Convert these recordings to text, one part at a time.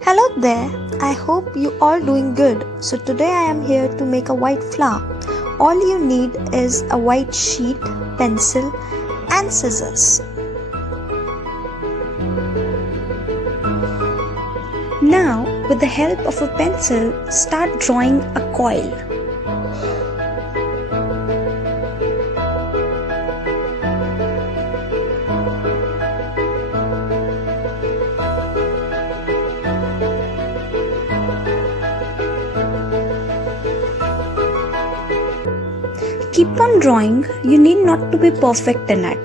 Hello there, I hope you all doing good. So today I am here to make a white flower. All you need is a white sheet, pencil and scissors. Now with the help of a pencil, start drawing a coil. Keep on drawing, you need not to be perfect in it.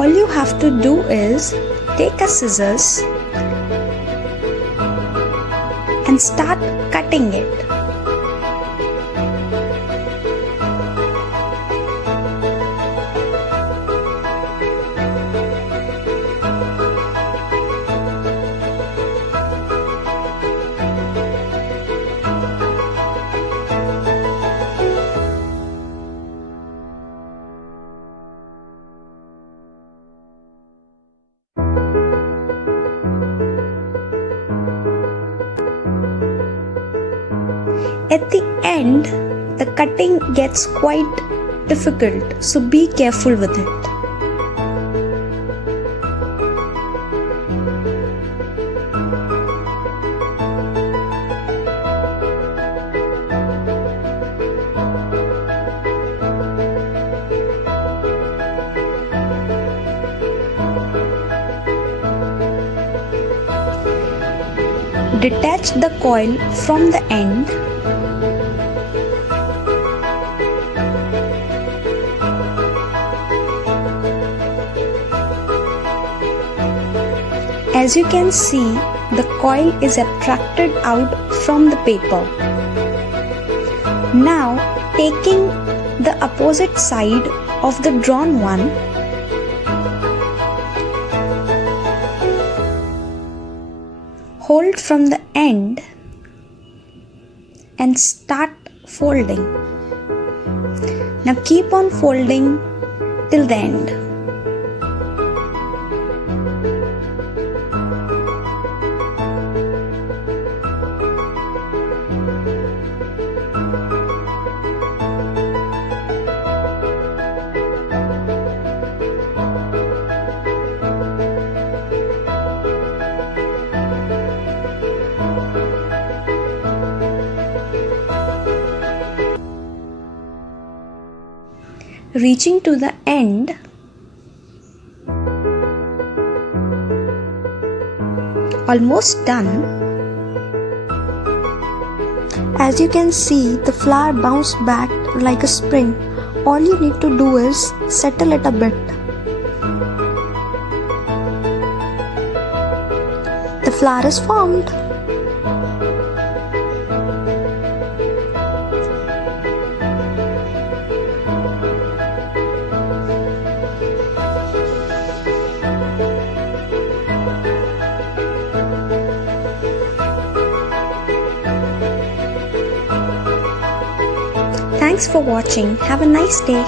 All you have to do is take a scissors and start cutting it. At the end, the cutting gets quite difficult, so be careful with it. Detach the coil from the end . As you can see, the coil is abstracted out from the paper. Now, taking the opposite side of the drawn one, hold from the end and start folding. Now keep on folding till the end. Reaching to the end, almost done. As you can see, the flower bounced back like a spring. All you need to do is settle it a bit. The flower is formed. Thanks for watching. Have a nice day.